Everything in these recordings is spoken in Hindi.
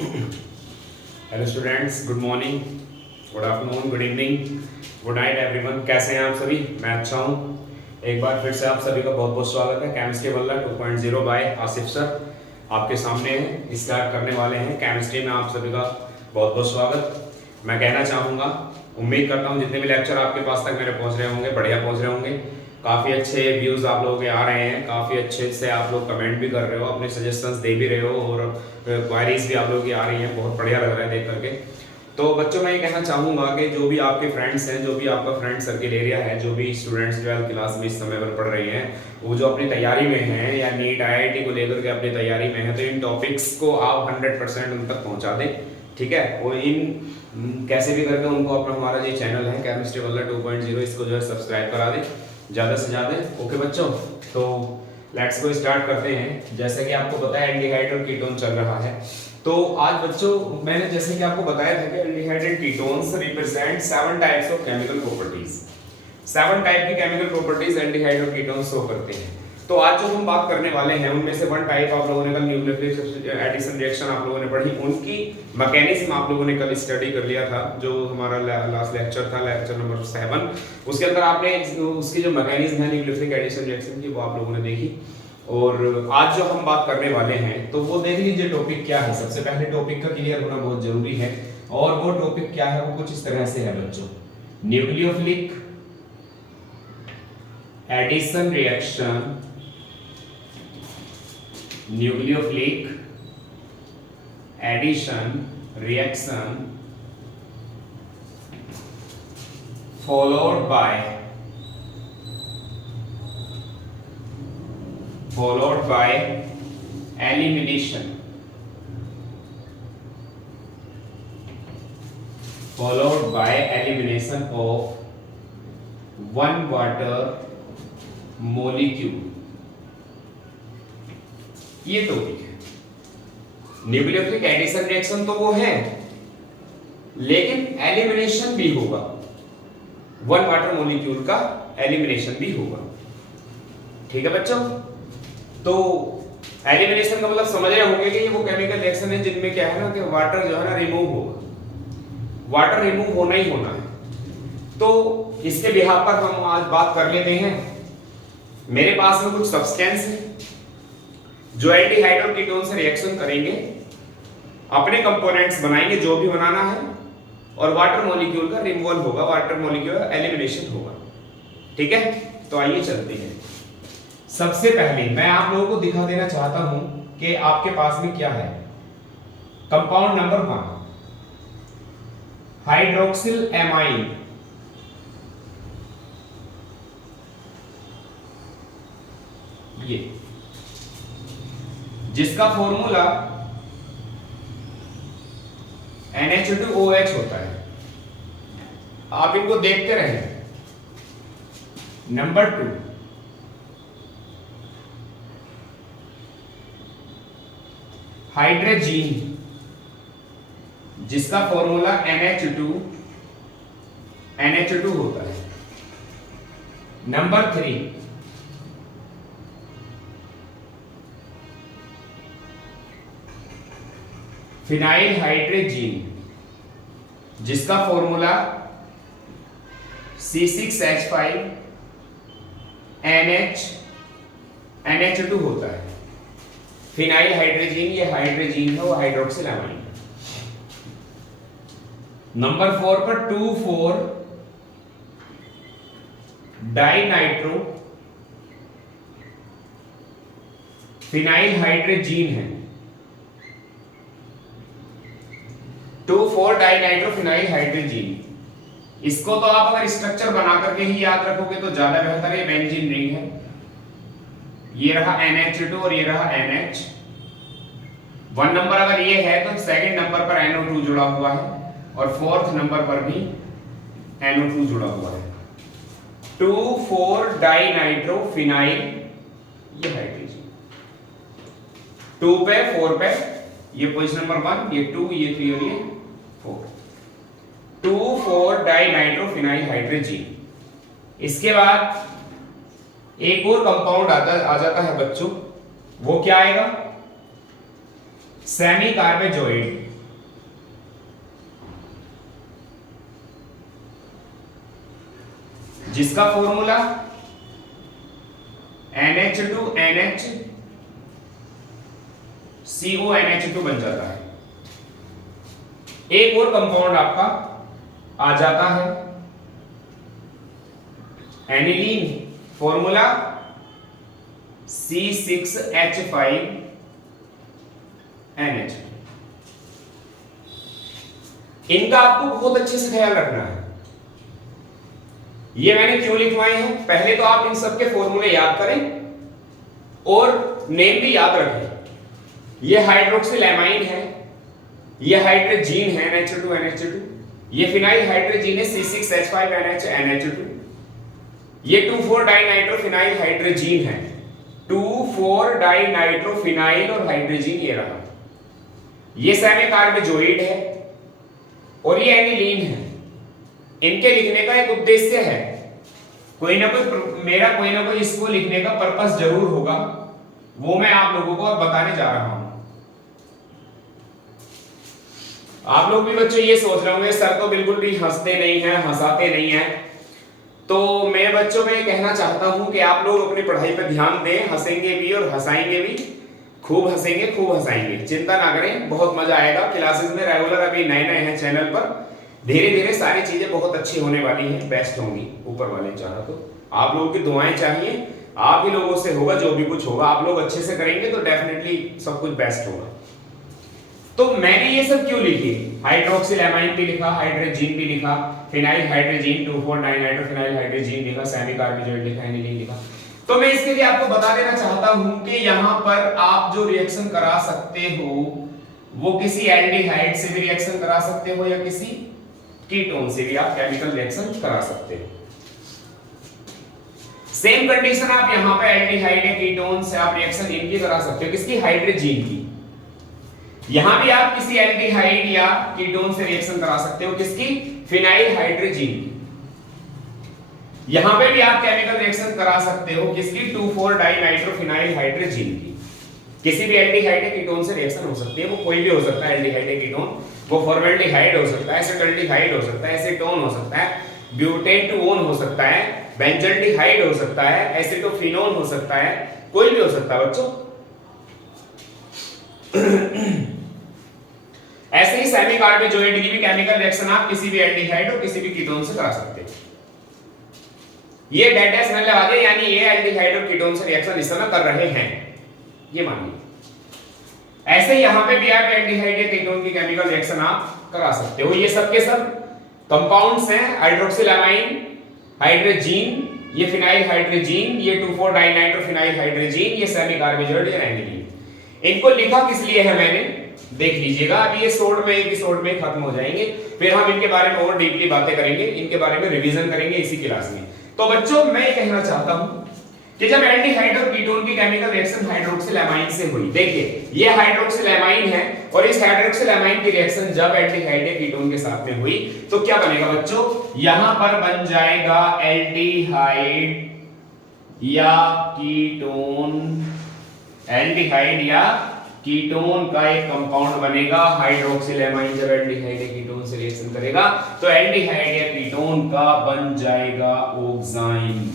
Hello students, good morning, good afternoon, good evening, good night everyone. कैसे हैं आप सभी? मैं अच्छा हूं। एक बार फिर से आप सभी का बहुत बहुत स्वागत है। केमिस्ट्री वल्ला 2.0 बाय आसिफ सर आपके सामने है। स्टार्ट करने वाले हैं। केमिस्ट्री में आप सभी का बहुत बहुत स्वागत। मैं कहना चाहूँगा, उम्मीद करता हूँ जितने भी लेक्चर आपके पास तक मेरे पहुँच रहे होंगे, बढ़िया पहुँच रहे होंगे। काफ़ी अच्छे व्यूज़ आप लोगों के आ रहे हैं, काफ़ी अच्छे से आप लोग कमेंट भी कर रहे हो, अपने सजेशंस दे भी रहे हो और क्वायरीज भी आप लोगों की आ रही हैं। बहुत बढ़िया लग रहा है देख करके। तो बच्चों, मैं ये कहना चाहूँगा कि जो भी आपके फ्रेंड्स हैं, जो भी आपका फ्रेंड सर्किल एरिया है, जो भी स्टूडेंट्स 12th क्लास में इस समय पर पढ़ रहे हैं, वो जो अपनी तैयारी में हैं या नीट IIT को लेकर के अपनी तैयारी में है, तो इन टॉपिक्स को आप 100% उन तक पहुँचा दें। ठीक है, वो इन कैसे भी करके उनको अपना हमारा जो चैनल है केमिस्ट्री वल्ला 2.0, इसको जो है सब्सक्राइब करा दें ज़्यादा से ज़्यादा। ओके बच्चों, तो लेट्स को स्टार्ट करते हैं। जैसे कि आपको पता है एल्डिहाइड और कीटोन चल रहा है। तो आज बच्चों मैंने जैसे कि आपको बताया था कि aldehyde and ketones represent 7 types of chemical properties. 7 type की केमिकल प्रॉपर्टीज एल्डिहाइड और कीटोन्स शो करते हैं। तो आज जो हम बात करने वाले हैं उनमें से 1 टाइप आप लोगों ने कल न्यूक्लियोफिलिक एडिशन रिएक्शन आप लोगों ने पढ़ी, उनकी मैकेनिज्म आप लोगों ने कल स्टडी कर लिया था। जो हमारा लास्ट लेक्चर था, लेक्चर नंबर 7, उसके अंदर आपने उसकी जो मैकेनिज्म है न्यूक्लियोफिलिक एडिशन रिएक्शन की, वो आप लोगों ने देखी। और आज जो हम बात करने वाले हैं तो वो देख लीजिए टॉपिक क्या है। सबसे पहले टॉपिक का क्लियर होना बहुत जरूरी है, और वो टॉपिक क्या है, वो कुछ इस तरह से है बच्चों। Nucleophilic addition reaction, nucleophilic addition reaction followed by elimination of one water molecule। ये टॉपिक है। न्यूक्लियोफिलिक एडिशन रिएक्शन तो वो है, लेकिन एलिमिनेशन भी होगा, 1 वाटर मॉलिक्यूल का एलिमिनेशन भी होगा। ठीक है बच्चों, तो एलिमिनेशन का मतलब समझ रहे होंगे कि ये वो केमिकल रिएक्शन है जिनमें क्या है ना कि वाटर जो है ना रिमूव होगा, वाटर रिमूव होना ही होना है। तो इसके बिहाफ पर हम आज बात कर लेते हैं। मेरे पास में कुछ सब्सटेंस है जो एल्डिहाइड और कीटोन से रिएक्शन करेंगे, अपने कंपोनेंट्स बनाएंगे जो भी बनाना है, और वाटर मॉलिक्यूल का रिमूवल होगा, वाटर मॉलिक्यूल का एलिमिनेशन होगा। ठीक है, तो आइए चलते हैं। सबसे पहले मैं आप लोगों को दिखा देना चाहता हूं कि आपके पास में क्या है। कंपाउंड नंबर 1 हाइड्रोक्सिल एमाइन, ये जिसका फॉर्मूला NH2OH होता है। आप इनको देखते रहें। नंबर 2 हाइड्रोजीन, जिसका फॉर्मूला NH2 होता है। नंबर 3 फिनाइल हाइड्रोजीन, जिसका फॉर्मूला C6H5NH2 होता है। फिनाइल हाइड्रोजीन, ये हाइड्रोजीन है, वो हाइड्रोक्सिल एमाइन। नंबर 4 पर 2,4 डाइनाइट्रो फिनाइल हाइड्रोजीन है। 2,4 डाइनाइट्रोफिनाइल हाइड्रोजीन, इसको तो आप अगर स्ट्रक्चर बना करके ही याद रखोगे तो ज्यादा बेहतर है। बेंजीन रिंग है, ये रहा NH2 और ये रहा NH। 1 नंबर अगर ये है तो सेकंड नंबर पर NO2 जुड़ा हुआ है, और 4th नंबर पर भी NO2 जुड़ा हुआ है। 2,4 डाइनाइट्रोफिनाइल, ये हाइड्रोजन 2 पे 4 पे, ये पोजीशन नंबर 1, ये 2, ये 3 और ये 4। 2,4 डाइनाइट्रोफिनाइल हाइड्रोजीन। इसके बाद एक और कंपाउंड आ जाता है बच्चों, वो क्या आएगा? सेमी कार्बेजोइड। जिसका फॉर्मूला NH2NH CONH2 बन जाता है। एक और कंपाउंड आपका आ जाता है एनिलीन, फॉर्मूला C6H5NH। इनका आपको बहुत अच्छे से ख्याल रखना है। ये मैंने क्यों लिखवाए हैं, पहले तो आप इन सब के फॉर्मूले याद करें और नेम भी याद रखें। ये हाइड्रोक्सिल एमाइन है, ये हाइड्रोजीन है NH2NH2, ये फिनाइल हाइड्रोजीन है C6H5NH2, ये 2,4-डाइनाइट्रोफिनाइल हाइड्रोजीन है, 2,4-डाइनाइट्रोफिनाइल और हाइड्रोजीन ये रहा, ये सेमी कार्बोजोइड है और ये एनिलीन है। इनके लिखने का एक उद्देश्य है, कोई ना कोई इसको लिखने का पर्पस जरूर होगा, वो मैं आप लोगों को अब बताने जा रहा हूं। आप लोग भी बच्चों ये सोच रहे होंगे सर तो बिल्कुल भी हंसते नहीं हैं, हंसाते नहीं हैं, तो मैं बच्चों में कहना चाहता हूं कि आप लोग अपनी पढ़ाई पर ध्यान दें, हंसेंगे भी और हंसाएंगे भी, खूब हंसेंगे खूब हंसाएंगे, चिंता ना करें, बहुत मजा आएगा क्लासेस में। रेगुलर अभी नए नए हैं चैनल पर, धीरे धीरे सारी चीजें बहुत अच्छी होने वाली हैं, बेस्ट होंगी, ऊपर वाले चाहा तो। आप लोगों की दुआएं चाहिए, आप ही लोगों से होगा जो भी कुछ होगा, आप लोग अच्छे से करेंगे तो डेफिनेटली सब कुछ बेस्ट होगा। तो मैंने ये सब क्यों लिखी, हाइड्रोक्सिल एमाइन भी लिखा, हाइड्रोजीन भी लिखा, फिनाइल हाइड्रोजीन 2,4-डाइनाइट्रोफिनाइल हाइड्रोजीन लिखा, सेमी कार्बोजोइड लिखा, एनिलीन लिखा। तो मैं इसके लिए आपको बता देना चाहता हूं कि यहां पर आप जो रिएक्शन करा सकते हो वो किसी एल्डिहाइड से भी रिएक्शन करा सकते हो या किसी कीटोन से भी आप केमिकल रिएक्शन करा सकते हो। सेम कंडीशन आप यहां पे एल्डिहाइड या कीटोन से आप रिएक्शन इनकी करा सकते हो, किसकी, हाइड्रोजीन की। यहां भी आप किसी एल्डिहाइड या कीटोन से रिएक्शन करा सकते हो, किसकी, फिनाइल हाइड्रोजीन की। यहां पे भी आप केमिकल रिएक्शन करा सकते हो, किसकी, 2,4-डाइनाइट्रोफिनाइल हाइड्रोजीन की। किसी भी एल्डिहाइड या कीटोन से रिएक्शन हो सकती है, वो कोई भी हो सकता है एल्डिहाइड या कीटोन, वो फॉर्मेल्डिहाइड हो सकता है, एसिटाल्डिहाइड हो सकता है, एसीटोन हो सकता है, ब्यूटेन-टू-ओन हो सकता है, बेंजल्डिहाइड हो सकता है, एसिटोफिनोन हो सकता है, कोई भी हो सकता है बच्चों। ऐसे ही सेमी कार्बोजोइड की भी केमिकल रिएक्शन आप किसी भी एल्डिहाइड और किसी भी कीटोन से करा सकते हो। ये डेड डैश मैंने लगा दिया, यानी ये एल्डिहाइड और कीटोन से रिएक्शन इस समय कर रहे हैं, ये मानिए। ऐसे ही यहां पे भी आप एल्डिहाइड या कीटोन की केमिकल रिएक्शन आप करा सकते हो। ये सब के सब कंपाउंड्स हैं, हाइड्रोक्सिल एमाइन, हाइड्रोजीन, ये फिनाइल हाइड्रोजीन, ये 2,4-डाइनाइट्रोफिनाइल हाइड्रोजीन, ये सेमी कार्बोजोइड या एनिलीन। इनको लिखा किस लिए है मैंने, देख लीजिएगा। अभी ये शॉर्ट में, एपिसोड में खत्म हो जाएंगे, फिर हम इनके बारे में और डीपली बातें करेंगे, इनके बारे में रिवीजन करेंगे इसी क्लास में। तो बच्चों मैं ये कहना चाहता हूं कि जब एल्डिहाइड और कीटोन की केमिकल रिएक्शन हाइड्रोक्सिल एमाइन से हुई, देखिए ये हाइड्रोक्सिल एमाइन है और इस हाइड्रोक्सिल एमाइन की रिएक्शन जब एल्डिहाइड या कीटोन के साथ में हुई तो क्या बनेगा बच्चों, यहां पर बन जाएगा एल्डिहाइड या कीटोन, एल्डिहाइड या कीटोन का एक कंपाउंड बनेगा। हाइड्रोक्सिल एमाइन जब एल्डिहाइड या कीटोन से रिएक्शन करेगा तो एल्डिहाइड या कीटोन का बन जाएगा ऑक्साइन,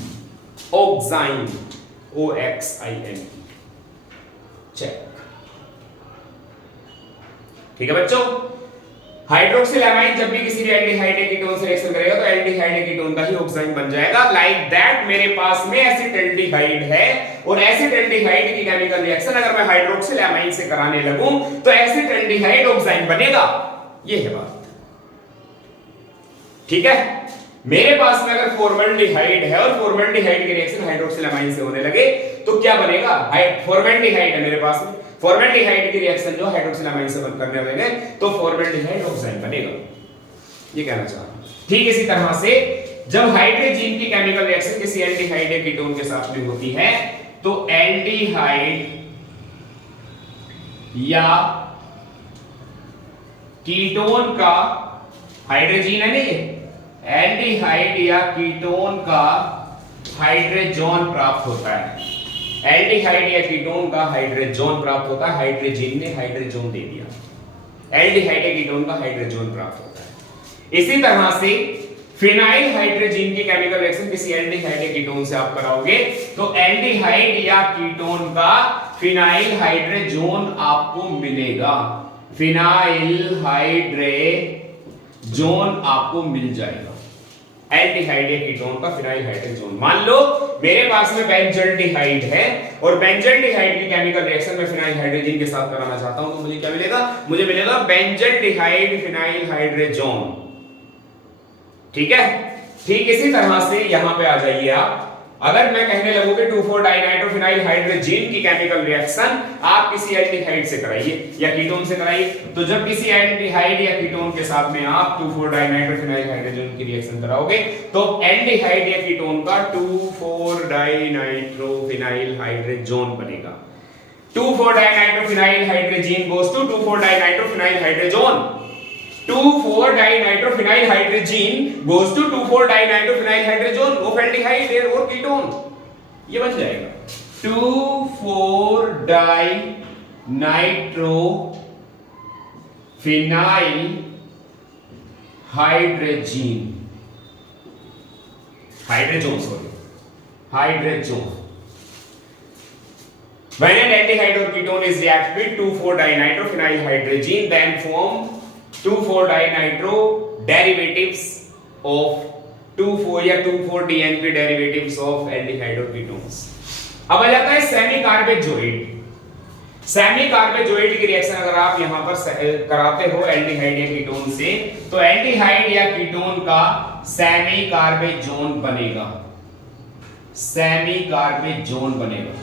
ऑक्साइन, OXIN। चेक, ठीक है बच्चों। हाइड्रोक्सिल एमाइन जब भी किसी भी एल्डिहाइड या कीटोन से रिएक्शन करेगा तो एल्डिहाइड या कीटोन का ही ऑक्साइन बन जाएगा। लाइक दैट मेरे पास में एसिटाल्डिहाइड है और एसिटाल्डिहाइड की केमिकल रिएक्शन अगर मैं हाइड्रोक्सिल एमाइन से कराने लगूं तो एसिटाल्डिहाइड ऑक्साइन बनेगा, ये है बात, ठीक है। मेरे पास में अगर फॉर्मल्डिहाइड है और फॉर्मल्डिहाइड की रिएक्शन हाइड्रोक्सिल एमाइन से होने लगे तो क्या बनेगा, फॉर्मल्डिहाइड है मेरे पास में, फॉर्मल्डिहाइड की रिएक्शन जो हाइड्रोक्सिल एमाइन से करने लगे तो फॉर्मल्डिहाइड ऑक्साइन बनेगा, ये कहना चाह रहा हूं। ठीक इसी तरह से जब हाइड्रोजीन की केमिकल रिएक्शन किसी एल्डिहाइड या कीटोन के साथ में होती है तो एल्डिहाइड या कीटोन का, हाइड्रोजीन है नहीं, एल्डिहाइड या कीटोन का हाइड्रोजन प्राप्त होता है, एल्डिहाइड या कीटोन का हाइड्रोजन प्राप्त होता है, हाइड्रोजीन ने हाइड्रोजन दे दिया, एल्डिहाइड या कीटोन का हाइड्रोजन प्राप्त होता है। इसी तरह से फिनाइल हाइड्रोजीन की केमिकल रिएक्शन किसी एल्डिहाइड या कीटोन से आप कराओगे तो एल्डिहाइड या कीटोन का फिनाइल हाइड्रोजोन आपको मिलेगा, फिनाइल हाइड्रोजोन आपको मिल जाएगा। एल्डिहाइड या कीटोन का फिनाइल हाइड्रोजोन। मान लो मेरे पास में बेंजल्डिहाइड है और बेंजल्डिहाइड की केमिकल रिएक्शन में फिनाइल हाइड्रोजन के साथ कराना चाहता हूं तो मुझे क्या मिलेगा, मुझे मिलेगा बेंजल्डिहाइड फिनाइल हाइड्रोजोन। ठीक है, ठीक इसी तरह से यहां पे आ जाइए आप। अगर मैं कहने लगूं कि 2,4-डाइनाइट्रोफिनाइल हाइड्रोजन की केमिकल रिएक्शन आप किसी एल्डिहाइड से कराइए या कीटोन से कराइए, तो जब किसी एल्डिहाइड या कीटोन के साथ में आप 2,4-डाइनाइट्रोफिनाइल हाइड्रोजन की रिएक्शन कराओगे तो एल्डिहाइड या कीटोन का 2,4-डाइनाइट्रोफिनाइल हाइड्रोजन बनेगा। Two four dinitrophenyl hydrogen goes to two four dinitrophenyl hydrogen, two four dinitrophenyl hydrogen goes to two four dinitrophenyl hydrogen of aldehyde और कीटोन, ये बन जाएगा two four dinitrophenyl hydrogen, hydrogen. When an aldehyde or ketone is reacted with 2,4-dinitrophenyl hydrogen, then form 2,4-dinitro derivatives of 2,4 या 2,4-DNP derivatives of aldehyde or ketones। अब आ जाता है सेमी कार्बेजोइड। सेमी कार्बेजोइड की रिएक्शन अगर आप यहां पर कराते हो एल्डिहाइड या कीटोन से तो एल्डिहाइड या कीटोन का सेमी कार्बेजोन बनेगा, सेमी कार्बेजोन बनेगा।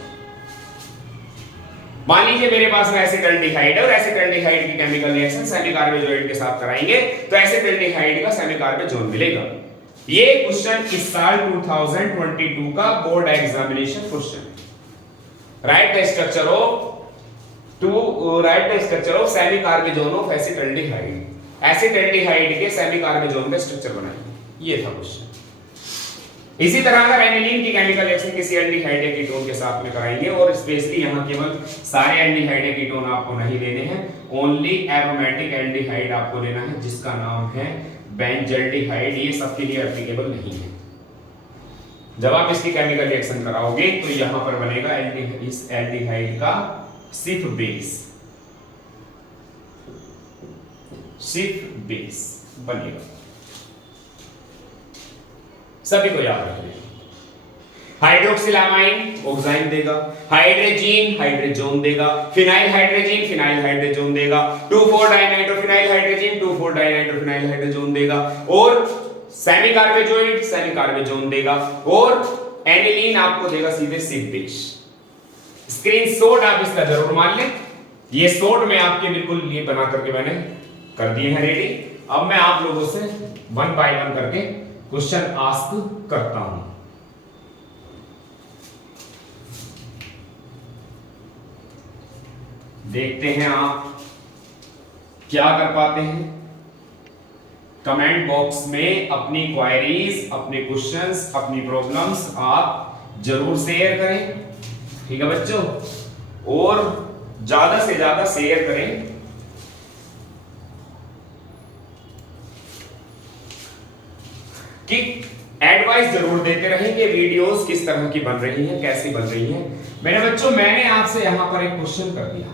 मान लीजिए मेरे पास में एसिटाल्डिहाइड है और एसिटाल्डिहाइड की केमिकल रिएक्शन सेमी कार्बेजोइड के साथ कराएंगे तो एसिटाल्डिहाइड का सेमी कार्बेजोन मिलेगा। ये क्वेश्चन इस साल 2022 का बोर्ड एग्जामिनेशन क्वेश्चन है। Right the structure of semi carbazone of acetaldehyde, acetaldehyde के सेमी कार्बेजोन का स्ट्रक्चर बनाएंगे, ये था क्वेश्चन। इसी तरह अगर एनिलीन की केमिकल रिएक्शन किसी एल्डिहाइड या कीटोन के साथ में कराएंगे और स्पेशली यहां केवल सारे एल्डिहाइड या कीटोन आपको नहीं लेने हैं, ओनली एरोमेटिक एल्डिहाइड आपको लेना है जिसका नाम है बेंजल्डिहाइड, ये सबके लिए एप्लीकेबल नहीं है। जब आप इसकी केमिकल रिएक्शन कराओगे तो यहां पर बनेगा इस एल्डिहाइड का सिर्फ बेस बनेगा। सभी को याद रखना। हाइड्रोक्सिलामाइन ऑक्साइन देगा, हाइड्रोजीन हाइड्रोजोन देगा, फिनाइल हाइड्रोजन देगा, 2,4-डाइनाइट्रोफिनाइल हाइड्रोजन 2,4-डाइनाइट्रोफिनाइल हाइड्रोजन देगा और सेमी कार्बेजोन देगा और एनिलीन आपको देगा सीधे सिर्फ बेस। स्क्रीनशॉट आप इसका जरूर मान लें, ये शॉट में आपके बिल्कुल ये बना करके मैंने कर दिए हैं रेडी। अब मैं आप लोगों से 1 बाय 1 करके क्वेश्चन आस्क करता हूं। देखते हैं आप क्या कर पाते हैं। कमेंट बॉक्स में अपनी क्वेरीज, अपने क्वेश्चंस, अपनी प्रॉब्लम्स आप जरूर शेयर करें, ठीक है बच्चों, और ज्यादा से ज्यादा शेयर करें। कि एडवाइस जरूर देते रहें कि वीडियोस किस तरह की बन रही हैं, कैसी बन रही हैं। मेरे बच्चों मैंने आपसे यहां पर एक क्वेश्चन कर दिया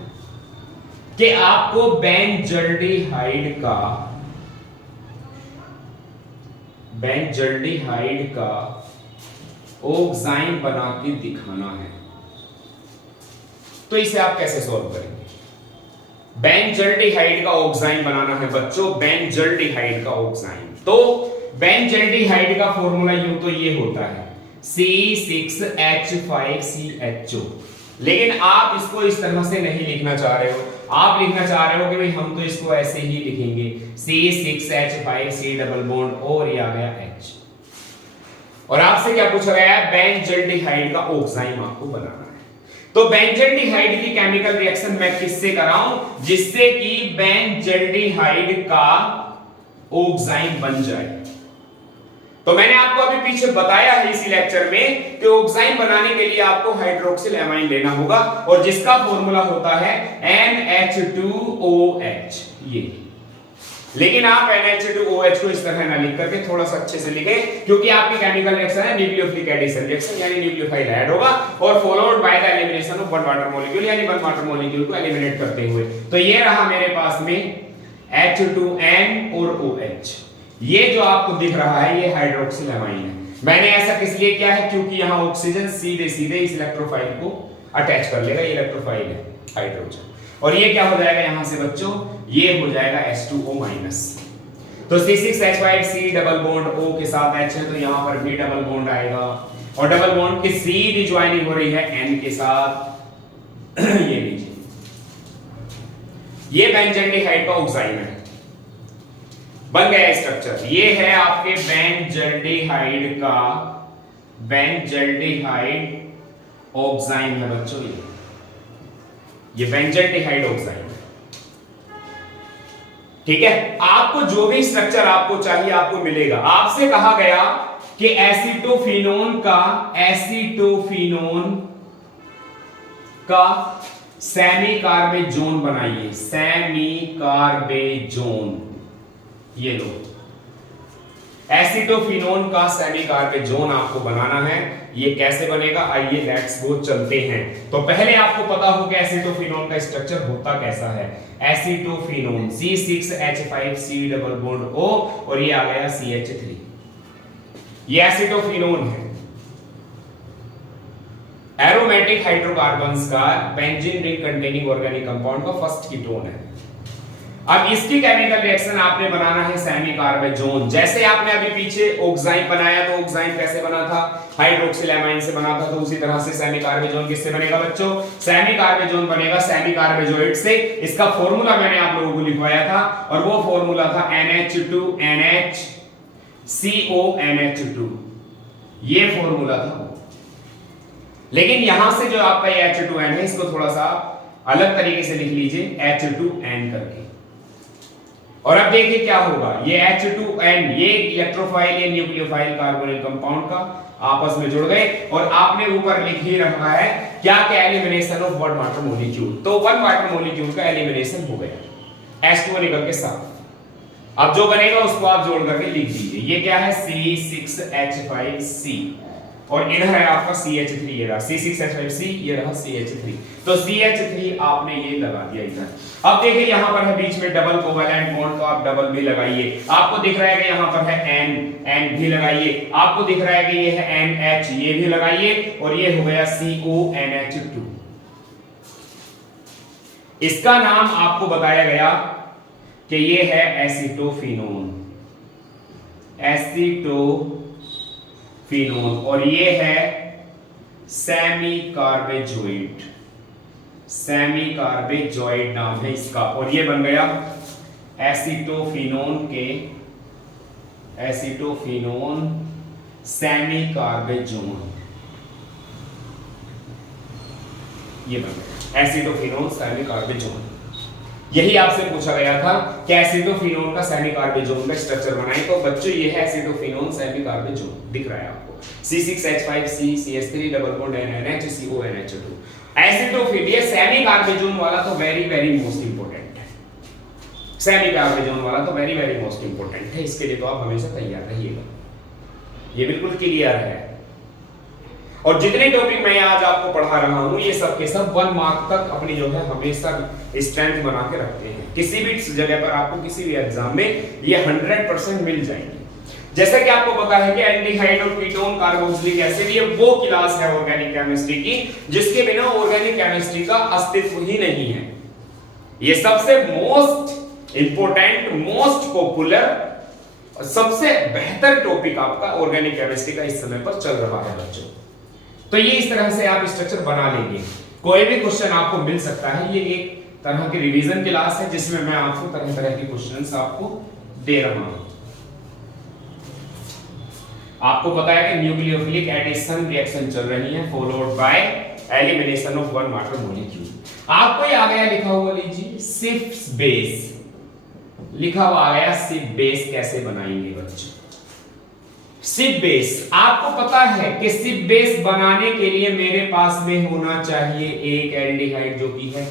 कि आपको बेंजल्डिहाइड का ऑक्साइन बना के दिखाना है, तो इसे आप कैसे सॉल्व करेंगे? बेंजल्डिहाइड का ऑक्साइन बनाना है बच्चों, बेंजल्डिहाइड का ऑक्साइन। तो बेंजल्डिहाइड का फॉर्मूला यूं तो ये होता है C6H5CHO, लेकिन आप इसको इस तरह से नहीं लिखना चाह रहे हो। आप लिखना चाह रहे हो कि भाई हम तो इसको ऐसे ही लिखेंगे C6H5C डबल बॉन्ड और ये आ गया H। और आपसे क्या पूछा गया है? बेंजल्डिहाइड का ऑक्साइन आपको बनाना है। तो बेंजल्डिहाइड की केमिकल रिएक्शन मैं किससे कराऊं? जिससे कि बेंजल्डिहाइड का ऑक्साइन बन जाए। तो मैंने आपको अभी पीछे बताया है इसी लेक्चर में कि ऑक्साइन बनाने के लिए आपको हाइड्रोक्सिल एमाइन लेना होगा और जिसका फॉर्मूला होता है NH2OH। ये लेकिन आप NH2OH को इस तरह ना लिख करके थोड़ा सा अच्छे से लिखें, क्योंकि आपकी केमिकल रिएक्शन है न्यूक्लियोफिलिक एडिशन रिएक्शन, यानी न्यूक्लियोफाइल ऐड होगा और followed by the elimination of one water molecule, यानी वन वाटर मॉलिक्यूल को एलिमिनेट करते हुए। तो ये रहा मेरे पास में H2N और OH। ये जो आपको दिख रहा है ये हाइड्रोक्सिल एमाइन है। मैंने ऐसा किस लिए किया है, क्योंकि यहां ऑक्सीजन सीधे सीधे इस इलेक्ट्रोफाइल को अटैच कर लेगा, ये इलेक्ट्रोफाइल है हाइड्रोजन, और ये क्या हो जाएगा यहां से बच्चों, ये हो जाएगा H2O-। तो C6H5C डबल बॉन्ड O के साथ H है, तो यहां पर भी डबल बॉन्ड आएगा, और डबल बॉन्ड की सीधी ज्वाइनिंग हो रही है N के साथ। ये लीजिए, ये बेंजल्डिहाइड का ऑक्साइन है, बन गया स्ट्रक्चर। ये है आपके बेंजल्डिहाइड का, बेंजल्डिहाइड ऑक्साइन है बच्चों, ये बेंजल्डिहाइड ऑक्साइन है। ठीक है, आपको जो भी स्ट्रक्चर आपको चाहिए आपको मिलेगा। आपसे कहा गया कि एसीटोफिनोन का सेमी कार्बेजोन बनाइए, सेमी कार्बेजोन। ये लो, एसीटोफिनोन का सेमी कार्बेजोन आपको बनाना है। ये कैसे बनेगा, आइए लेट्स गो चलते हैं। तो पहले आपको पता हो कि एसीटोफिनोन का स्ट्रक्चर होता कैसा है। Acetophenone C6H5C double bond O और ये आ गया CH3, ये एसीटोफिनोन है। एरोमेटिक हाइड्रोकार्बन्स का benzene ring containing organic compound का फर्स्ट कीटोन है। अब इसकी केमिकल रिएक्शन आपने बनाना है सेमी कार्बेजोन। जैसे आपने अभी पीछे ऑक्साइन बनाया, तो ऑक्साइन कैसे बना था, हाइड्रोक्सिल एमाइन से बना था, तो उसी तरह से सेमी कार्बेजोन किससे बनेगा बच्चों, सेमी कार्बेजोन बनेगा सेमी कार्बेजोइड से। इसका फॉर्मूला मैंने आप लोगों को लिखवाया था, और वो फॉर्मूला था NH2NH ये फॉर्मूला था। लेकिन यहां से जो आपका ये H2N है, इसको थोड़ा सा अलग तरीके से लिख लीजिए H2N करके। और अब देखिए क्या होगा, ये H2N ये इलेक्ट्रोफाइल ये न्यूक्लियोफाइल कार्बोनिल कंपाउंड का आपस में जुड़ गए, और आपने ऊपर लिख ही रखा है क्या क्या, elimination of one water molecule. तो वन वाटर मॉलिक्यूल का एलिमिनेशन हो गया, H2O निकल के साथ। अब जो बनेगा उसको आप जोड़ करके लिख दीजिए। ये क्या है, C6H5C, और इधर है आपका CH3, ये रहा C6H5C, ये रहा CH3। तो CH3 आपने ये लगा दिया इधर। अब देखिए यहां पर है बीच में डबल कोवैलेंट बॉन्ड, तो आप डबल भी लगाइए। आपको दिख रहा है कि यहां पर है N भी लगाइए। आपको दिख रहा है कि ये है NH, ये भी लगाइए, और ये हो गया CONH2। इसका नाम आपको बताया गया कि ये है एसीटोफिनोन, एसीटोफिनोन, और ये है सेमी कार्बेजोइड, सेमी कार्बेजोइड नाम है इसका, और ये बन गया एसीटोफिनोन के, एसीटोफिनोन सेमी कार्बेजोन, ये बन गया एसीटोफिनोन सेमी कार्बेजोन। यही आपसे पूछा गया था कि एसीटोफिनोन का सेमी कार्बेजोन का स्ट्रक्चर बनाएं। तो बच्चों ये है एसीटोफिनोन सेमी कार्बेजोन, दिख रहा है आपको, C6H5C CH3 double bond NH CONH2। एसीटोफिन ये सेमी कार्बेजोन वाला तो वेरी वेरी मोस्ट इंपोर्टेंट है, सेमी कार्बेजोन वाला तो वेरी वेरी मोस्ट इंपोर्टेंट है। इसके लिए तो आप हमेशा तैयार रहिएगा, ये बिल्कुल क्लियर है। और जितने टॉपिक मैं आज आपको पढ़ा रहा हूं ये सब के सब 1 मार्क तक अपनी जो है हमेशा स्ट्रेंथ बना के रखते हैं। किसी भी जगह पर आपको किसी भी एग्जाम में ये 100% मिल जाएंगे। जैसा कि आपको पता है कि एल्डिहाइड और कीटोन कार्बोक्सिलिक एसिड ये वो क्लास है ऑर्गेनिक केमिस्ट्री की जिसके बिना ऑर्गेनिक केमिस्ट्री का अस्तित्व ही नहीं है। ये सबसे मोस्ट इंपोर्टेंट, मोस्ट पॉपुलर, सबसे बेहतर टॉपिक आपका ऑर्गेनिक केमिस्ट्री का इस समय पर चल रहा है बच्चों। तो ये इस तरह से आप स्ट्रक्चर बना लेंगे, कोई भी क्वेश्चन आपको मिल सकता है। ये एक तरह की रिवीजन क्लास है जिसमें मैं आपको तरह तरह के क्वेश्चंस आपको दे रहा हूं। आपको पता है कि न्यूक्लियोफिलिक एडिशन रिएक्शन चल रही है followed by elimination of one water molecule. आपको ये आ गया लिखा हुआ, लीजिए सिप बेस लिखा हुआ आ गया। सिप बेस कैसे बनाएंगे बच्चों? सिप बेस आपको पता है कि सिप बेस बनाने के लिए मेरे पास में होना चाहिए एक एल्डिहाइड जो कि है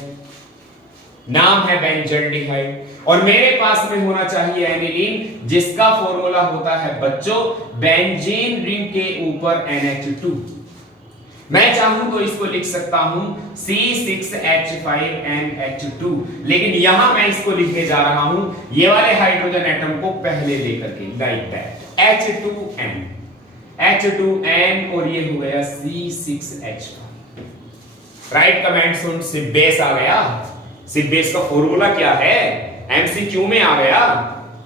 नाम है बेंजल्डिहाइड, और मेरे पास में होना चाहिए एनिलीन जिसका फॉर्मूला होता है बच्चों बेंजीन रिंग के ऊपर NH2। मैं चाहूं तो इसको लिख सकता हूं C6H5NH2, लेकिन यहां मैं इसको लिखने जा रहा हूं ये वाले हाइड्रोजन एटम को पहले लेकर के, लाइक दैट H2N और ये हो गया C6H5। राइट कमेंट सुन, सिप बेस आ गया। सिप बेस का फॉर्मूला क्या है, एमसीक्यू में आ गया।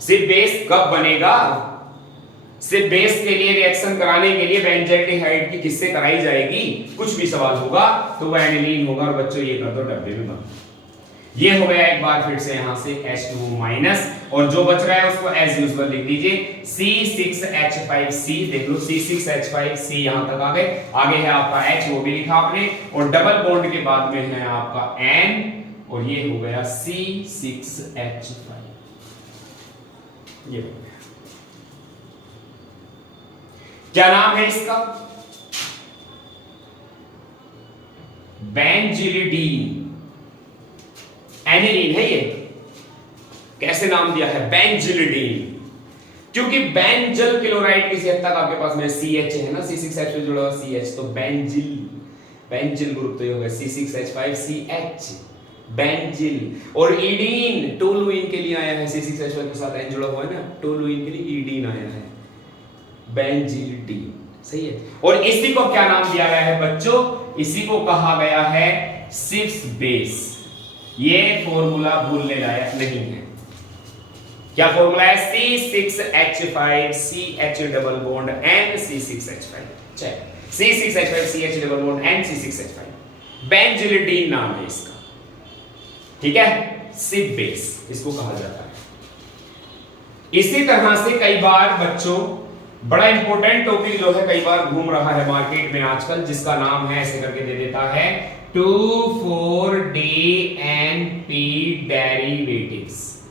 सिप बेस कब बनेगा, सिप बेस के लिए रिएक्शन कराने के लिए बेंजल्डिहाइड की किससे कराई जाएगी, कुछ भी सवाल होगा तो वह एनिलीन होगा। और बच्चों ये कर दो डब्बे में बंद। ये हो गया एक बार फिर से यहां से H2O माइनस, और जो बच रहा है उसको एज यूजुअल लिख दीजिए C6H5C। देख लो C6H5C यहां तक आ गए। आगे है आपका H, वो भी लिखा आपने, और डबल बॉन्ड के बाद में है आपका N, और ये हो गया C6H5। ये हो गया। क्या नाम है इसका, बेंजिलिडीन। एनिलीन है ये, कैसे नाम दिया है बेंजिलिडीन, क्योंकि बेंजल क्लोराइड किसी हद तक आपके पास में CH है ना, C6H से जुड़ा हुआ CH, तो बेंजिल ग्रुप तो ये होगा C6H5CH बेंजिल। और ईडीन टोलुइन के लिए आया है, C6H5 के साथ N जुड़ा हुआ है ना, टोलुइन के लिए ईडीन आया है, बेंजिलिडीन। सही है। और इसी को क्या नाम दिया गया है बच्चों, इसी को कहा गया है सिप्स बेस। ये फॉर्मूला भूलने लायक नहीं है। क्या फॉर्मूला है, C6H5CH double bond N C6H5। चल C6H5CH double bond N C6H5, benzylidene नाम है इसका। ठीक है, सिप बेस इसको कहा जाता है। इसी तरह से कई बार बच्चों बड़ा इंपॉर्टेंट टॉपिक जो है कई बार घूम रहा है मार्केट में आजकल, जिसका नाम है ऐसे करके दे देता है 2,4-DNP डेरिवेटिव्स।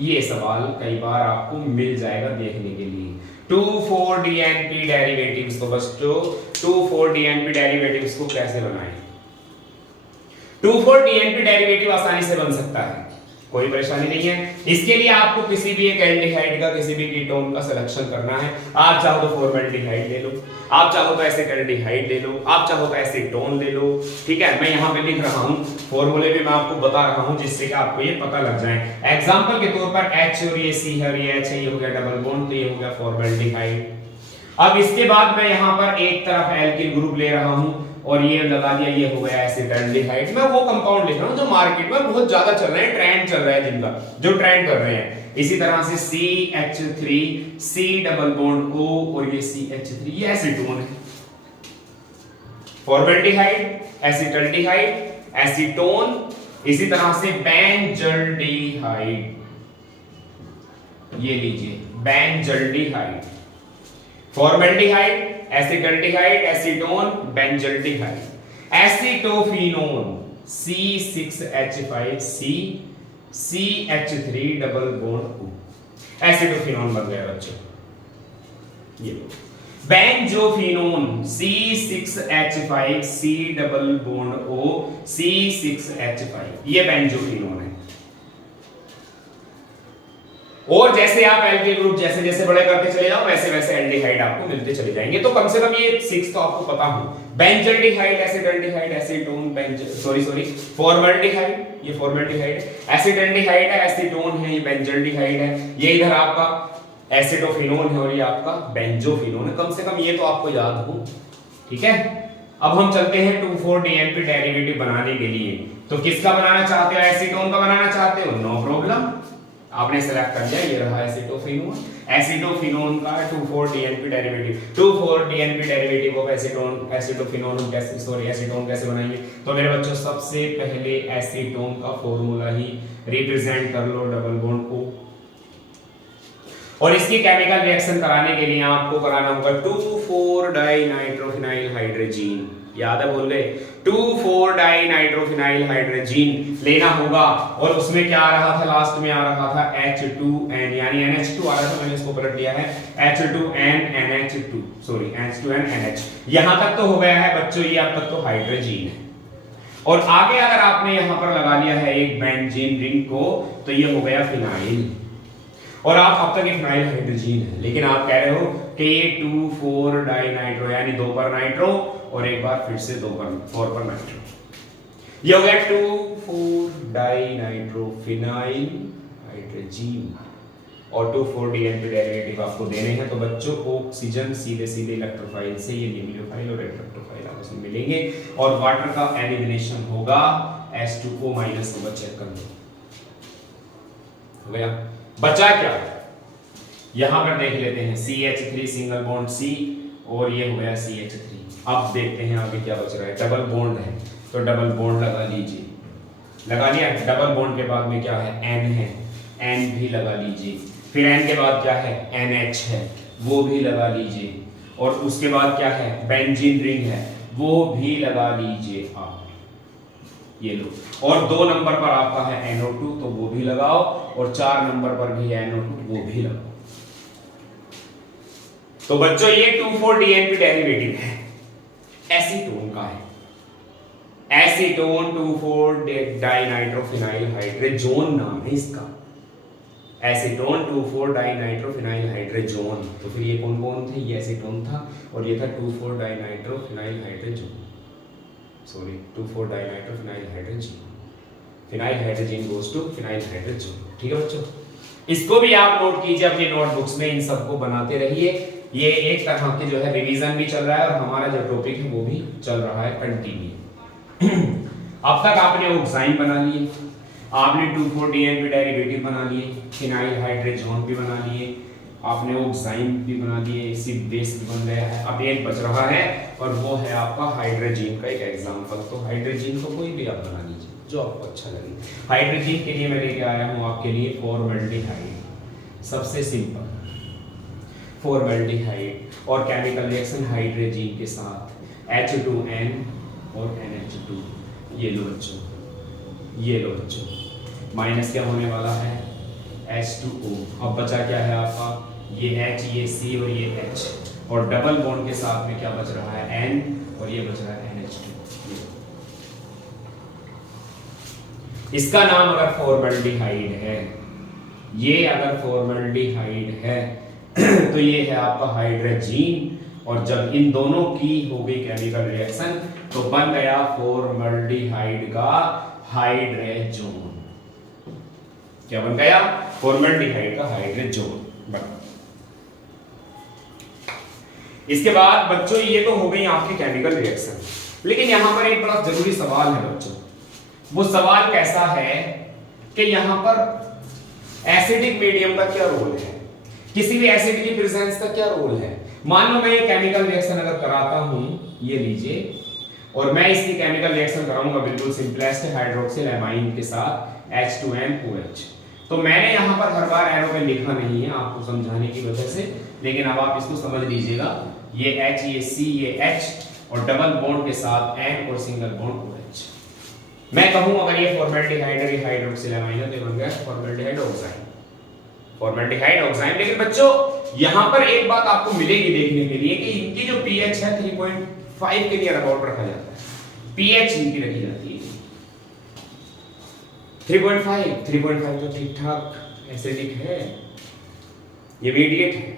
ये सवाल कई बार आपको मिल जाएगा देखने के लिए, 2,4-DNP डेरिवेटिव्स। तो बच्चों 2,4-DNP डेरिवेटिव्स को कैसे बनाएं, 2,4-DNP डेरिवेटिव आसानी से बन सकता है, कोई परेशानी नहीं है। इसके लिए आपको किसी भी एक एल्डिहाइड का, किसी भी कीटोन का सिलेक्शन करना है। आप चाहो तो फॉर्मल्डिहाइड ले लो, आप चाहो तो एसिटाल्डिहाइड ले लो, आप चाहो तो एसीटोन ले लो। ठीक है, मैं यहाँ पे लिख रहा हूँ, फॉर्मूले भी मैं आपको बता रहा हूँ जिससे कि आपको ये पता लग जाए। एग्जांपल के तौर पर H और ये C है और ये H है, ये हो गया डबल बॉन्ड, तो ये हो गया फॉर्मल्डिहाइड। अब इसके बाद मैं यहाँ पर एक तरफ एल्किल ग्रुप ले रहा हूँ और ये लगा दिया, ये हो गया एसिटाल्डिहाइड। मैं वो कंपाउंड लिख रहा हूँ जो मार्केट में बहुत ज्यादा चल रहे हैं, ट्रेंड चल रहा है जिनका, जो ट्रेंड कर रहे हैं। इसी तरह से CH3 C double bond O और ये CH3, ये एसीटोन है। फॉर्मल्डिहाइड, एसिटाल्डिहाइड, एसीटोन, इसी तरह से बेंजल्डिहाइड, ये लीजिए benzaldehyde, formaldehyde, acetaldehyde, acetone, benzaldehyde, acetophenone C6H5C CH3 double bond O, acetophenone बन गया बच्चों। ये benzophenone C6H5C double bond O C6H5, ये बेंजोफिनोन है। और जैसे आप एल्किल ग्रुप जैसे जैसे बड़े करते चले जाओ वैसे वैसे एल्डिहाइड आपको मिलते चले जाएंगे। तो कम से कम ये 6 तो आपको पता हो, बेंजल्डिहाइड, एसिटाल्डिहाइड, एसीटोन, फॉर्मल्डिहाइड, ये फॉर्मल्डिहाइड, एसिटाल्डिहाइड है, एसीटोन है, ये बेंजल्डिहाइड है, ये इधर आपका एसिटोफिनोन है और ये आपका बेंजोफिनोन है। कम से कम ये तो आपको याद हो। ठीक है, अब हम चलते हैं 2,4-DNP डेरिवेटिव बनाने के लिए। तो किसका बनाना चाहते हो, एसीटोन का बनाना चाहते हो, नो प्रॉब्लम, आपने सेलेक्ट कर लिया, ये रहा एसिटोफिनोन। एसिटोफिनोन का 2,4-DNP derivative, 2,4-DNP derivative of acetophenone acetone कैसे बनाएंगे। तो मेरे बच्चों सबसे पहले एसीटोन का फॉर्मूला ही रिप्रेजेंट कर लो, डबल बॉन्ड को, और इसकी केमिकल रिएक्शन कराने के लिए आपको कराना होगा 2,4-डाइनाइट्रोफिनाइल हाइड्रोजीन। याद है, बोल रहे 2,4-डाइनाइट्रोफिनाइल हाइड्रोजीन लेना होगा। और उसमें क्या आ रहा था, लास्ट में आ रहा था H2N, यानी NH2 आ रहा था, मैंने इसको पलट दिया है H2N NH2, sorry H2N NH। यहां तक तो हो गया है बच्चों, ये अब तक तो हाइड्रोजीन है। और आगे अगर आपने यहां पर लगा लिया है एक बेंजीन रिंग को तो ये हो गया फिनाइल। और आप अब तक फिनाइल हाइड्रोजीन है, लेकिन आप कह रहे हो कि ये 2,4 डाइनाइट्रो यानी 2 पर नाइट्रो और एक बार फिर से 4 पर नाइट्रो, ये हो गया 2,4 डाइनाइट्रो फिनाइल हाइड्रोजीन और 2,4 डीएनपी डेरिवेटिव आपको देने हैं। तो बच्चों ऑक्सीजन सीधे सीधे इलेक्ट्रोफाइल से ये न्यूक्लियोफाइल और इलेक्ट्रोफाइल आपस में मिलेंगे और वाटर का एलिमिनेशन होगा H2O माइनस होगा, चेक कर लो हो गया। बचा क्या, यहां पर देख लेते हैं CH3 सिंगल बॉन्ड C और ये हो गया CH3। अब देखते हैं आगे क्या बच रहा है, डबल बॉन्ड है तो डबल बॉन्ड लगा लीजिए, लगा लिया। डबल बॉन्ड के बाद में क्या है, N है, N भी लगा लीजिए। फिर N के बाद क्या है, NH है, वो भी लगा लीजिए। और उसके बाद क्या है, बेंजीन रिंग है, वो भी लगा लीजिए आप, ये लो। और 2 नंबर पर आपका है NO2 तो वो भी लगाओ और 4 नंबर पर भी है NO2 वो भी लगाओ। तो बच्चों ये 2,4 डीएनपी डेरिवेटिव है, एसीटोन का है, एसीटोन 2,4 डाइनाइट्रोफिनाइल हाइड्रोजोन नाम है इसका, एसीटोन 2,4 डाइनाइट्रोफिनाइल हाइड्रोजोन। तो फिर ये कौन कौन थे, ये एसीटोन था और ये था 2,4 dinitrophenyl hydrazone, sorry 2,4 dinitrophenyl hydrogen, phenyl hydrogen goes to phenyl hydrogen. ठीक है बच्चों, इसको भी आप नोट कीजिए अपनी नोटबुक्स में, इन सबको बनाते रहिए। ये एक तरह के जो है रिवीजन भी चल रहा है और हमारा जो टॉपिक है वो भी चल रहा है कंटिन्यू। अब तक आपने ऑक्साइन बना लिए, आपने 2,4 डीएनपी डेरिवेटिव बना लिए, फिनाइल हाइड्रोजन भी बना लिए, आपने ऑक्साइन भी बना लिए, एसिड बेस भी बन गया है। अब एक बच रहा है और वो है आपका हाइड्रोजन का एक एग्जांपल। तो हाइड्रोजन को कोई भी आप बना लीजिए जो आपको अच्छा लगे। हाइड्रोजन के लिए मैं लेके आया हूं आपके लिए फॉर्मल्डिहाइड, सबसे सिंपल फॉर्मल्डिहाइड और केमिकल रिएक्शन हाइड्रोजन के साथ H2N और NH2। ये लो बच्चों, ये लो बच्चों, माइनस क्या होने वाला है, H2O। अब बचा क्या है आपका, ये H, ये C और ये H, और डबल बॉन्ड के साथ में क्या बच रहा है, N और ये बच रहा है NH2। इसका नाम अगर फॉर्मल्डिहाइड है, ये अगर फॉर्मल्डिहाइड है तो ये है आपका हाइड्रोजन, और जब इन दोनों की हो गई केमिकल रिएक्शन तो बन गया फॉर्मल्डिहाइड का हाइड्रोजन। क्या बन गया, फॉर्मल्डिहाइड का हाइड्रोजन बना। इसके बाद बच्चों ये तो हो गई आपकी केमिकल रिएक्शन, लेकिन यहां पर एक बड़ा जरूरी सवाल है बच्चों। वो सवाल कैसा है कि यहां पर एसिडिक मीडियम का क्या रोल है, किसी भी एसिड की प्रेजेंस का क्या रोल है। मान लो मैं ये केमिकल रिएक्शन अगर कराता हूं, ये लीजिए, और मैं इसकी केमिकल रिएक्शन कराऊंगा बिल्कुल सिंपलेस्ट हाइड्रोक्सिल एमाइन के साथ H2NOH। तो मैंने यहां पर हर बार एरो में लिखा नहीं है आपको समझाने की वजह से, लेकिन अब आप इसको समझ लीजिएगा। ये H, ये C, ये H और डबल बॉन्ड के साथ N और सिंगल बॉन्ड OH। मैं कहूं अगर ये फॉर्मल्डिहाइड और ये हाइड्रोक्सिल एमाइन है तो बन गया फॉर्मल्डिहाइड ऑक्साइड, फॉर्मल्डिहाइड ऑक्साइड। लेकिन बच्चों यहां पर एक बात आपको मिलेगी देखने के लिए कि इनकी जो pH है 3.5 के नियर अबाउट रखा जाता है, pH इनकी रखी जाती है 3.5 तो ठीक ठाक एसिडिक है, ये मीडिएट है,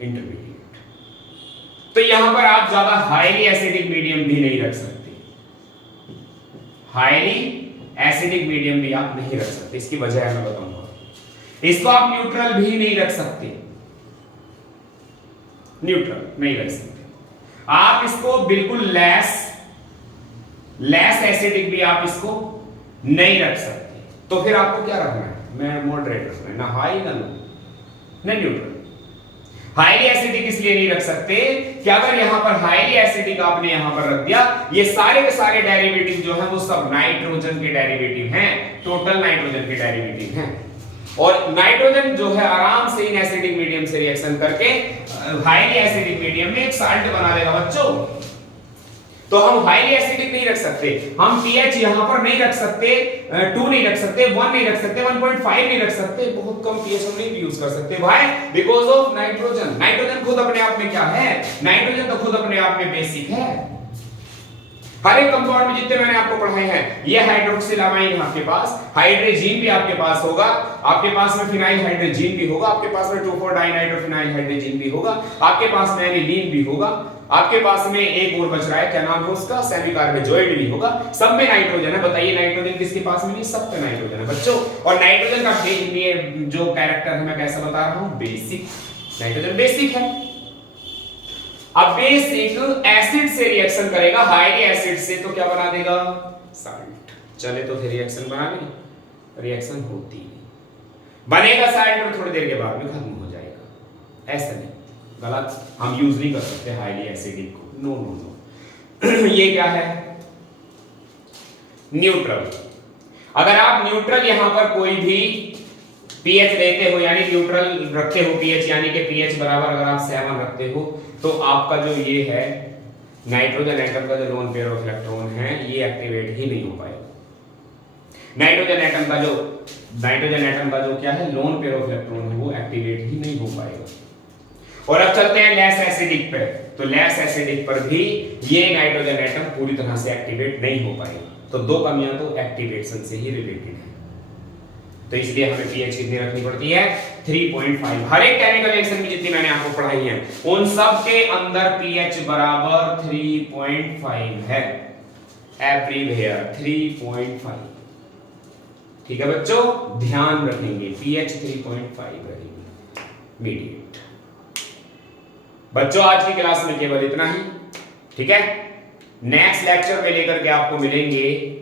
इंटरमीडिएट। तो यहां पर आप ज्यादा हाईली एसिडिक मीडियम भी नहीं रख सकते, हाईली एसिडिक मीडियम भी आप नहीं रख सकते। इसकी वजह मैं बताऊंगा। इसको आप न्यूट्रल भी नहीं रख सकते, न्यूट्रल नहीं रख सकते। आप इसको बिल्कुल लेस एसिडिक भी आप इसको नहीं रख सकते। तो फिर आपको क्या रखना है, मैं मॉडरेट रखना है, ना हाई ना लो ना न्यूट्रल। हाईली एसिडिक इसलिए नहीं रख सकते कि अगर यहां पर हाईली एसिडिक आपने यहां पर रख दिया, ये सारे के सारे डेरिवेटिव जो है वो सब नाइट्रोजन के डेरिवेटिव हैं, टोटल नाइट्रोजन के डेरिवेटिव हैं। और नाइट्रोजन जो है आराम से इन एसिडिक मीडियम से रिएक्शन करके हाईली एसिडिक मीडियम में एक साल्ट बना देगा बच्चों। तो हम हाईली एसिडिक नहीं रख सकते, हम pH यहां पर नहीं रख सकते, 2 नहीं रख सकते, 1 नहीं रख सकते, 1.5 नहीं रख सकते, बहुत कम pH हम नहीं यूज कर सकते। Why? Because of nitrogen. Nitrogen खुद अपने आप में क्या है, नाइट्रोजन तो खुद अपने आप में बेसिक है। हर एक कंपाउंड में जितने मैंने आपको पढ़ाए हैं, ये हाइड्रोक्सिलामाइन आपके पास, हाइड्रोजीन भी आपके पास होगा, आपके पास में फिनाइल हाइड्रोजीन भी होगा, आपके पास में 2,4-डाइनाइट्रोफिनाइल हाइड्रोजीन भी होगा, आपके पास में एनिलीन भी होगा, आपके पास में एक और बच रहा है, क्या नाम है उसका, सेमी कार्बोजोइड भी होगा। सब में नाइट्रोजन है। बताइए नाइट्रोजन किसके पास में नहीं, सब पे नाइट्रोजन है बच्चों। और नाइट्रोजन का जो कैरेक्टर है मैं कैसा बता रहा हूं, बेसिक। नाइट्रोजन बेसिक है। अब बेसिक एसिड से रिएक्शन करेगा, हाईली एसिड से, तो क्या बना देगा, साल्ट। चले तो फिर रिएक्शन बना ले, रिएक्शन होती नहीं, बनेगा साल्ट और थोड़ी देर के बाद में खत्म हो जाएगा। ऐसा नहीं, गलत, हम यूज नहीं कर सकते हाईली एसिडिक को, नो नो नो। ये क्या है, न्यूट्रल। अगर आप न्यूट्रल यहां पर कोई भी पीएच लेते हो, यानी न्यूट्रल रखे हो पीएच, यानी कि पीएच बराबर अगर आप 7 रखते हो, तो आपका जो ये है नाइट्रोजन एटम का जो लोन पेयर ऑफ इलेक्ट्रॉन है, ये एक्टिवेट ही नहीं हो पाएगा। नाइट्रोजन एटम का जो क्या है, लोन पेयर ऑफ इलेक्ट्रॉन है, वो एक्टिवेट ही नहीं हो पाएगा। और अब चलते हैं लेस एसिडिक पे। तो लेस एसिडिक पर भी ये नाइट्रोजन एटम पूरी तरह से एक्टिवेट नहीं हो पाएगा। तो दो कमियां तो एक्टिवेशन से ही रिलेटेड है। तो इसलिए हमें पीएच कितनी रखनी पड़ती है, 3.5। हर एक केमिकल रिएक्शन में जितनी मैंने आपको पढ़ाई है, उन सब के अंदर पीएच बराबर 3.5 है। एवरीवेयर 3.5। ठीक है बच्चों, ध्यान रखेंगे, पीएच 3.5 रहेगी मीडिएट। बच्चों आज की क्लास में केवल इतना ही, ठीक है। नेक्स्ट लेक्चर में लेकर के आपको मिलेंगे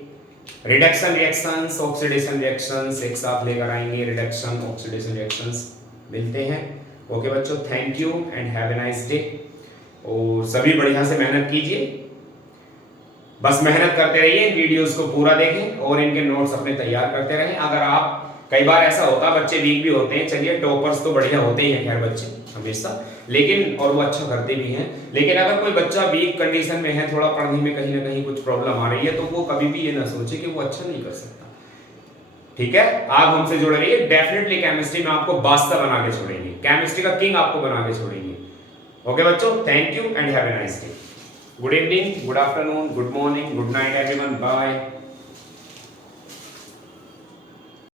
रिडक्शन रिएक्शंस, ऑक्सीडेशन रिएक्शंस, एक साथ लेकर आएंगे, रिडक्शन ऑक्सीडेशन रिएक्शंस। मिलते हैं। ओके बच्चों, thank you and have a nice day. और सभी बढ़िया से मेहनत कीजिए, बस मेहनत करते रहिए, वीडियोस को पूरा देखें और इनके नोट्स अपने तैयार करते रहें। अगर आप, कई बार ऐसा होता है बच्चे वीक भी होते हैं, चलिए टॉपर्स तो बढ़िया होते ही हैं खैर बच्चे हमेशा, लेकिन और वो अच्छा करते भी हैं, लेकिन अगर कोई बच्चा वीक कंडीशन में है, थोड़ा पढ़ने में कहीं ना कहीं कुछ प्रॉब्लम आ रही है, तो वो कभी भी ये ना सोचे कि वो अच्छा नहीं कर सकता। ठीक है, आप हमसे जुड़े रहिए, डेफिनेटली केमिस्ट्री में आपको बादशाह बना के छोड़ेंगे, केमिस्ट्री का किंग आपको बना के छोड़ेंगे। ओके बच्चों, thank you and have a nice day. Good evening, good afternoon, good morning, good night everyone, bye.